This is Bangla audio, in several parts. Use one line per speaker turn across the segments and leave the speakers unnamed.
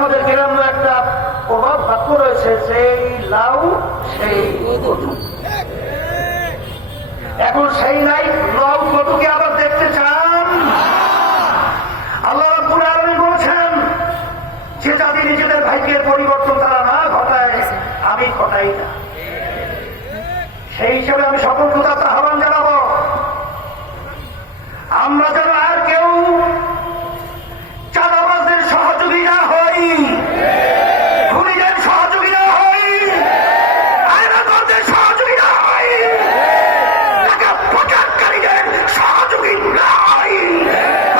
আমাদের গ্রামে একটা প্রভাব বাক্য রয়েছে, সেই লাউ, সেই এখন সেই নাই, লাউ কদুকে আবার দেখতে চান। আল্লাহ রাব্বুল বলেছেন, যে জাতি নিজেদের ভাগ্যের পরিবর্তন তারা না ঘটায়, আমি ঘটাই না। সেই হিসেবে আমি সকল কথা আহ্বান জানাব আমরা যেন আর কেউ চাঁদাবাজদের সহযোগী না হই খুনিদের সহযোগী না হই আয়নাগরদের সহযোগী না হই টাকা পাচারকারীদের সহযোগী না হই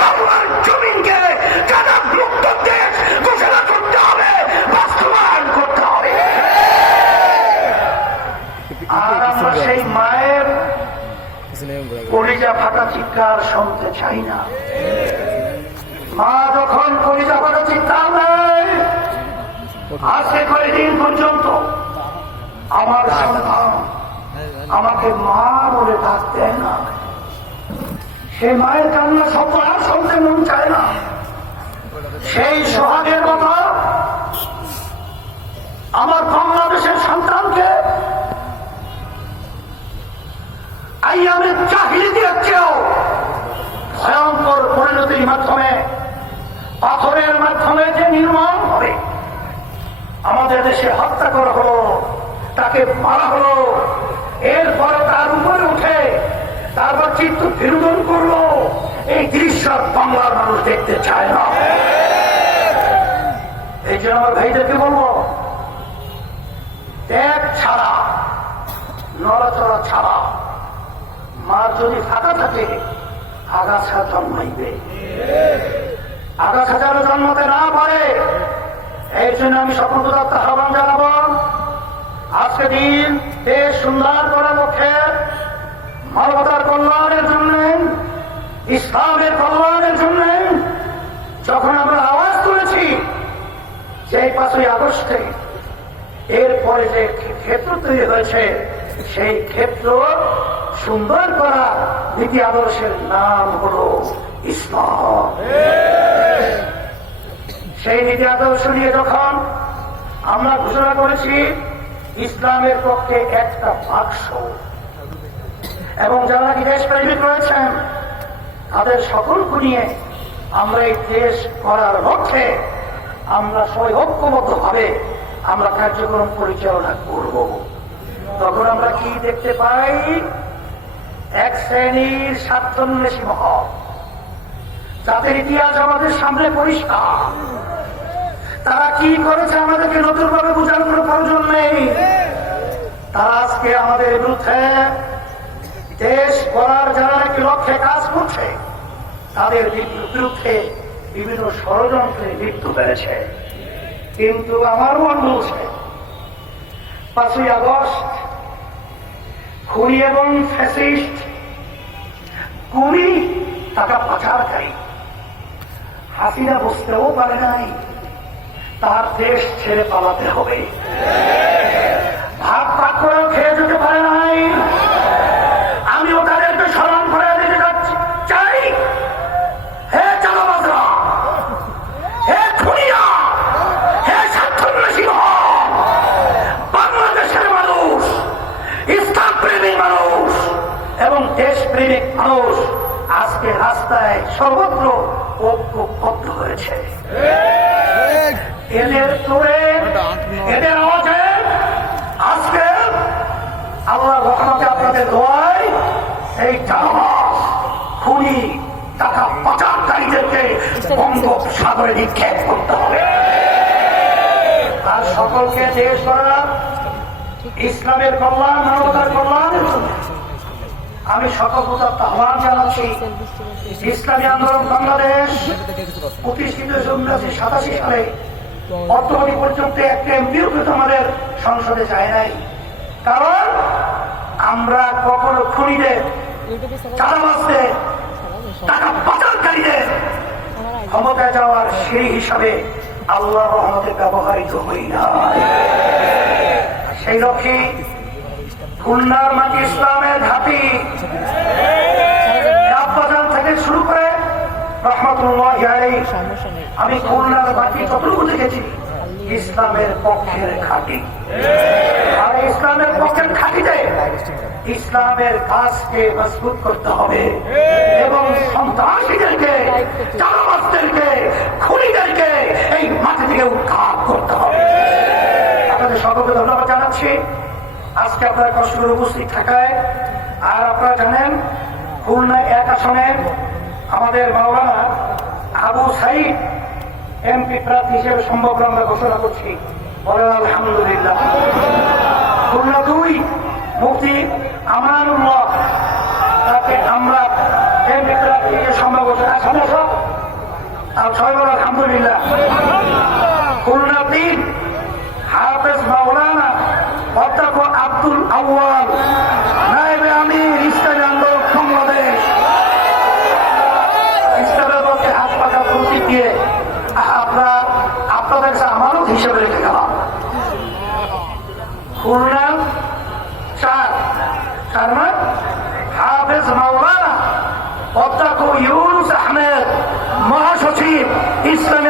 বাংলার জমিনকে চাঁদা মুক্ত দেশ ঘোষণা করতে হবে বাস্তবায়ন করতে হবে আর আমরা সেই মায়ের কলিজা ফাটা চিৎকার শুনতে চাই না। মা যখন কলিজা ফাটা চিৎকার দেয়, আজকে কয়েকদিন পর্যন্ত আমার সন্তান আমাকে মা বলে দেয় না। সে মায়ের কান্না আর শুনতে মন চায় না। সেই সোহাগের কথা নির্মাণ হবে। আমাদের দেশে হত্যা করা হলো, তাকে মারা হলো। এরপরে তার উপরে উঠে তারপর চিত্ত বিনোদন করল। এই দৃশ্য বাংলার মানুষ দেখতে চায় না। এই জন্য আমার ভাইদেরকে বলব, ত্যাগ ছাড়া, নড়াচড়া ছাড়া, মার যদি ফাঁকা থাকে আগাছা জন্মাইবে আগাছা যেন জন্মতে না পারে এই জন্য আমি সকল আহ্বান জানাব। আজকে দিন দেশ সুন্দর করার লক্ষ্যে মানবতার কল্যাণের জন্য, ইসলামের কল্যাণের জন্য যখন আমরা আওয়াজ তুলেছি, সেই পাঁচই আগস্টে এরপরে যে ক্ষেত্র তৈরি হয়েছে, সেই ক্ষেত্র সুন্দর করা নীতি আদর্শের নাম হলো ইসলাম। সেই নীতি আদর্শ নিয়ে যখন আমরা ঘোষণা করেছি, ইসলামের পক্ষে একটা বাক্স। এবং যারা কি দেশ প্রেমিক রয়েছেন, তাদের সকলকে নিয়ে আমরা এই দেশ করার লক্ষ্যে আমরা সবাই ঐক্যবদ্ধ ভাবে আমরা কার্যক্রম পরিচালনা করব। তখন আমরা কি দেখতে পাই? এক শ্রেণির স্বার্থন্বেষী মহল। যাদের ইতিহাস আমাদের সামনে পরিষ্কার। তারা কি করেছে আমাদেরকে নতুন ভাবে বোঝার কোনো প্রয়োজন নেই। তারা আজকে আমাদের বিরুদ্ধে দেশ গড়ার যারা একটি লক্ষ্যে কাজ করছে, তাদের বিরুদ্ধে বিভিন্ন ষড়যন্ত্রে মৃত্যু পেয়েছে কিন্তু আমার মন বলছে, পাঁচই আগস্ট খুনি এবং ফ্যাসিস্ট কুড়ি টাকা পাচারকারী। হাসিনা বুঝতেও পারে নাই, তার দেশ ছেড়ে পালাতে হবে। ভাত পাক করেও খেয়ে যেতে পারে নাই। আমিও তাদেরকে স্মরণ করে দিতে যাচ্ছি। চাই, হে চালাবাজরা হে খুনিয়া হে স্বার্থন্বেষী বাংলাদেশের মানুষ ইসলাম প্রেমী মানুষ এবং দেশপ্রেমিক মানুষ আজকে রাস্তায় সর্বত্র ঐক্যবদ্ধ হয়েছে এদের তোরে এদের আওয়াজে আজকে আল্লাহ রহমতে আপনাদের দোয়ায় এই জানাবাস খুনি টাকা পাচারকারীদেরকে বঙ্গোপসাগরে নিক্ষেপ করতে হবে। আর সকলকে দেশ করা ইসলামের কল্যাণ মানবতার কল্যাণের জন্য আমি প্রতাপ আহ্বান জানাচ্ছি, ইসলামী আন্দোলন বাংলাদেশ প্রতিষ্ঠিত উনিশশো সাতাশি সালে বর্তমানে পর্যন্ত একটা এমপিও কিন্তু আমাদের সংসদে যায় নাই। কারণ আমরা কখনো খুনিদের চারা চালাবাসদের টাকা পাচারকারীদের ক্ষমতায় যাওয়ার সেই হিসাবে আল্লাহ রহমতে ব্যবহৃত হই না সেই লক্ষ্যে খুলনার মাটি ইসলামের ঘাটি। থেকে শুরু করে আমি খুলনার যতটুকু দেখেছি, ইসলামের পক্ষের আর ইসলামের পক্ষের খাঁটিতে ইসলামের কাজকে মজবুত করতে হবে। এবং সন্ত্রাসীদেরকে খুনিদেরকে এই মাটি থেকে উৎখাত করতে হবে আপনাদের সকলকে ধন্যবাদ জানাচ্ছি আজকে আপনারা কষ্ট উপস্থিত থাকায়, আর আপনারা জানেন, খুলনা এক আসনে আমাদের মাওলানা আবু সাইদ এমপি প্রার্থী হিসেবে সম্ভব আমরা ঘোষণা করছি। বলেন আলহামদুলিল্লাহ। খুলনা দুই আমানুল্লাহ, তাকে আমরা এমপি প্রার্থী সম্ভব ঘোষণা সব। আর ছয় বল আলহামদুলিল্লাহ। খুলনা তিন, হাফেজ মাওলানা অধ্যক্ষ আব্দুল আউয়াল, নায়েবে আমির, ইসলামী আন্দোলন বাংলাদেশ। ইসলামের হাত পাকা প্রতীক দিয়ে আপনার আপনাদের আমানত হিসেবে রেখে গেলাম। খুলনা চার চার নয় হাফেজ মাওলানা অধ্যক্ষ আহমেদ, মহাসচিব ইসলামী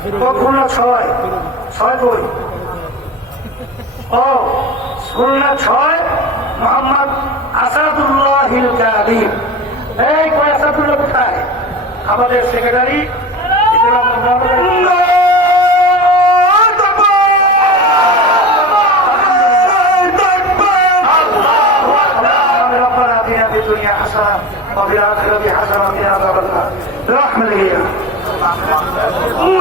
আলো করুন, হ্যাঁ ছয় হয়েছে ও খুলনা ছয় ছয় কই ও খুলনা ছয় মোহাম্মদ আসাদুল্লাহ কাদিম এই কই আসাদুল্লাহ কোথায় আমাদের সেক্রেটারি ربنا اتنا في الدنيا حسنه وفي الاخره حسنه وقنا عذاب النار برحمتك يا